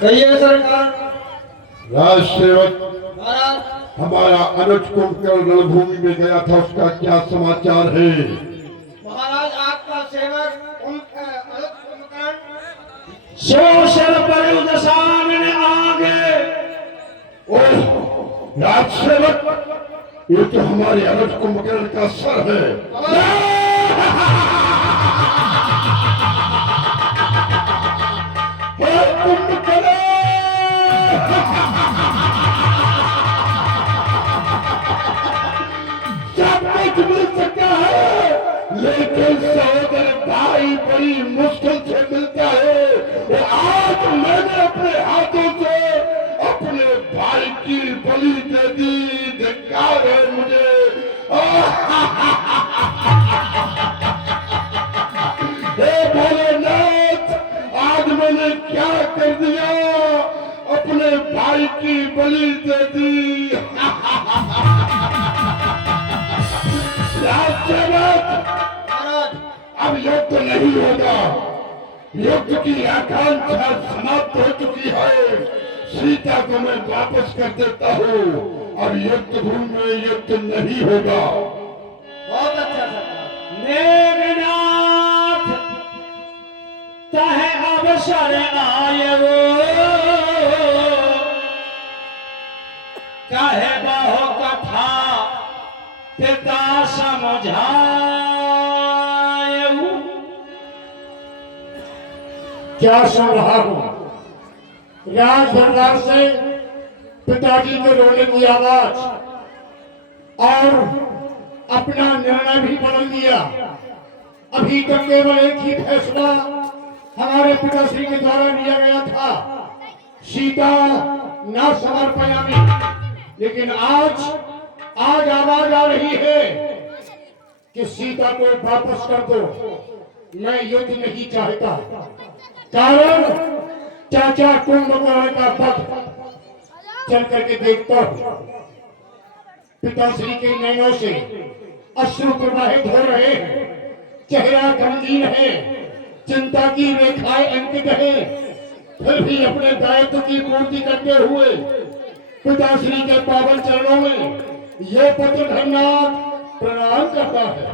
कहिए सरकार। राज सेवक, महाराज हमारा अनुज कुंभकर्ण रणभूमि में गया था, उसका क्या समाचार है? महाराज आपका सेवक अनुज कुंभकर्ण सोशल परिदशान आगे। ओह राज सेवक, ये तो हमारे अनुज कुंभकर्ण का सर है। मिल सकता है, लेकिन सहोदर भाई बड़ी मुश्किल से मिलता है। और आज मैंने अपने हाथों से अपने भाई की बलि दे दी। धिक्कार है मुझे। हे भोलेनाथ, आज मैंने क्या कर दिया? अपने भाई की बलि दे दी। महाराज अब युद्ध नहीं होगा। युद्ध की आकांक्षा समाप्त हो चुकी है। सीता को मैं वापस कर देता हूँ। अब युद्ध भूमि में युद्ध नहीं होगा। बहुत अच्छा सरकार। मेघनाथ चाहे अवसर आए वो, चाहे बहु कथा पिता समझाए। क्या सुन रहा हूं? राज दरबार से पिताजी के रोने की आवाज और अपना निर्णय भी बदल दिया। अभी तक केवल एक ही फैसला हमारे पिताश्री के द्वारा लिया गया था, सीता न समर्पयामि। लेकिन आज आवाज आ रही है कि सीता को वापस कर दो। मैं युद्ध नहीं चाहता, कारण चाचा कुंभकर्ण का पथ चल करके देखता हूं। पिताश्री के नैनों से अश्रु प्रवाहित हो रहे हैं, चेहरा गमगीन है, चिंता की रेखाएं अंकित है। फिर भी अपने दायित्व की पूर्ति करते हुए पिताश्री के पावन चरणों में ये पत्र धन्यवाद प्रणाम करता है,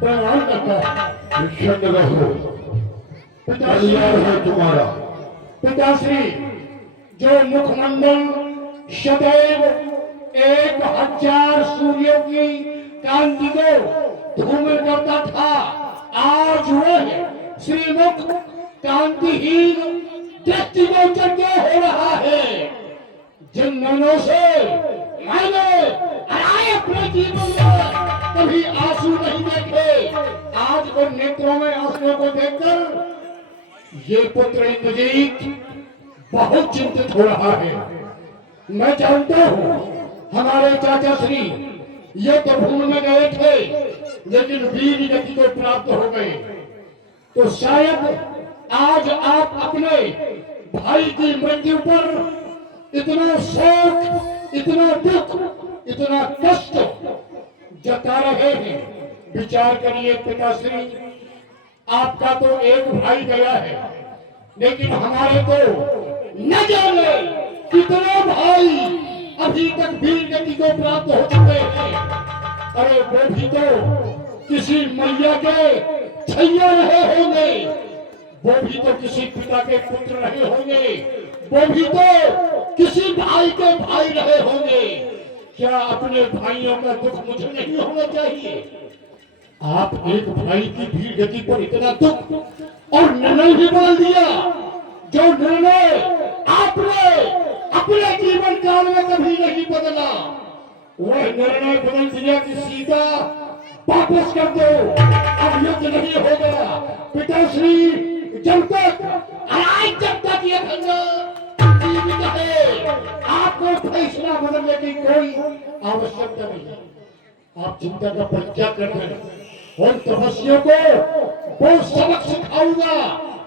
प्रणाम करता है। निश्चिंत रहो, तैयार है तुम्हारा। पिताश्री, जो मुखमंडल सदैव 1000 सूर्यों की कांति को धूमिल करता था, आज वह श्रीमुख कांतिहीन दृष्टिगोचर हो रहा है। जिन नैनों से मैंने अपने जीवन में कभी आंसू नहीं देखे, आज उन नेत्रों में आंसुओं को देखकर ये पुत्र इंद्रजीत बहुत चिंतित हो रहा है। मैं जानता हूँ हमारे चाचा श्री ये तो भूमि में गए थे, लेकिन वीर गति को प्राप्त हो गए। तो शायद आज आप अपने भाई की मृत्यु पर इतना शोक, इतना दुख, इतना कष्ट जता रहे हैं। विचार करिए पिताश्री, आपका तो एक भाई गया है, लेकिन हमारे तो न जाने कितने भाई अभी तक वीर गति को प्राप्त हो चुके हैं। अरे वो भी तो किसी मैया के छैया रहे होंगे, वो भी तो किसी पिता के पुत्र रहे होंगे, वो भी तो किसी भाई के भाई रहे होंगे। क्या अपने भाइयों का दुख मुझे नहीं होना चाहिए? आप एक भाई की वीर गति पर इतना दुख और निर्णय भी बदल दिया, जो निर्णय आपने अपने जीवन काल में कभी नहीं बदला। वह निर्णय बदल दिया कि सीता वापस कर दो, अब युद्ध नहीं होगा। पिताश्री, जब तक ये जीवित है, आपको फैसला बदलने की कोई आवश्यकता नहीं। आप चिंता का परित्याग करते हैं। उन तपस्वियों को वो सबक सिखाऊंगा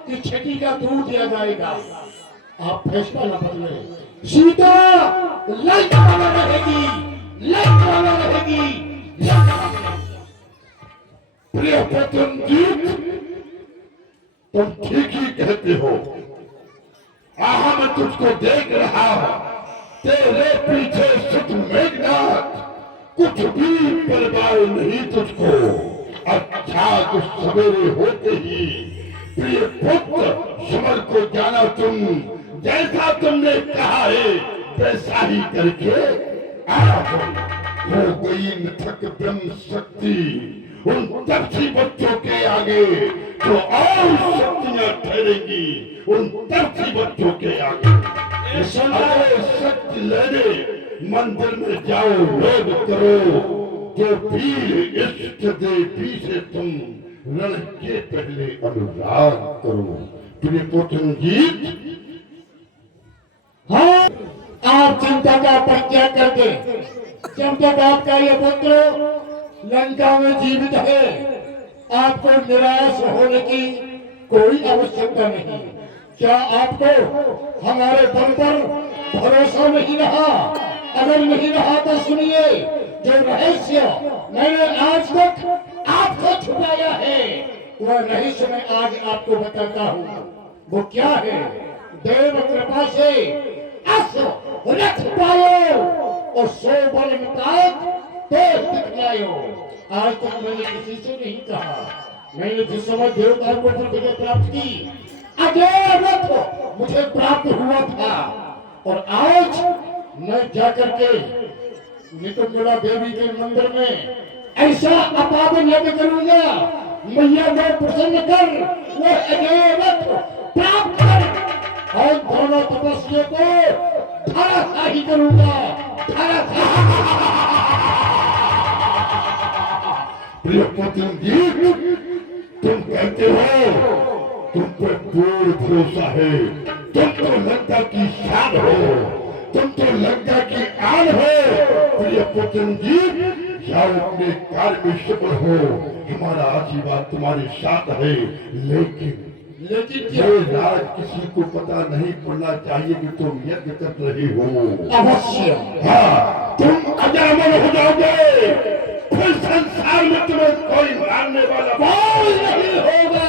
कि छठी का दूध दिया जाएगा। आप फैसला न बदले। सीता लंका में रहेगी, लंका में रहेगी। प्रिय पतंजीत, तुम ठीक ही कहते हो। आहा मैं तुझको देख रहा हूं, तेरे पीछे सुत मेघनाथ, कुछ भी परवाह नहीं तुझको। अच्छा तो सवेरे होते ही प्रिय पुत्र समर को जाना तुम, जैसा तुमने कहा है वैसा ही करके आज हो गई मिथक ब्रह्म शक्ति उन तपसी बच्चों के आगे, जो और शक्तियां ठहरेंगी उन तपसी बच्चों के आगे। अरे शक्ति लेने मंदिर में जाओ, योग करो, जो वीर इष्ट देवी से तुम रण के पहले अनुराग करो। प्रिय पुत्र जीत, हाँ, आप चिंता का परित्याग कर दे। जब तक आपका ये पुत्र लंका में जीवित है, आपको निराश होने की कोई आवश्यकता नहीं। क्या आपको हमारे बल पर भरोसा नहीं रहा? अगर नहीं रहा तो सुनिए, जो रहस्य मैंने आज तक आपको छुपाया है, वह रहस्य मैं आज आपको बताता हूँ। वो क्या है? देव कृपा से अस रथ पायो और 100 बल मुताबिक तेज दिखलायो। आज तक मैंने किसी से नहीं कहा। मैंने जिस समय देवताओं को प्रतिज्ञा प्राप्त की, अजय रथ मुझे प्राप्त हुआ था, और आज मैं जाकर के नितुंगला देवी के मंदिर में ऐसा अपावन यज्ञ करूंगा, मैया को प्रसन्न कर, वो अजय रथ प्राप्त कर, और दोनों तपस्वियों को धराशाही करूंगा, धराशाही। प्रिय पुत्र जी, तुम कहते हो तुम पर पूर्ण भरोसा है, तुम तो लंका की शान हो, तुम तो लंका की आन हो। प्रिय पुत्र जी, जाओ अपने कार्य में सफल हो, हमारा आशीर्वाद तुम्हारे साथ है। लेकिन ये राज किसी को पता नहीं पड़ना चाहिए कि तुम यज्ञ कर रहे हो। अवश्य। हाँ, तुम अजामिल हो जाओगे, फिर संसार में तुम्हें कोई मारने वाला कोई नहीं होगा।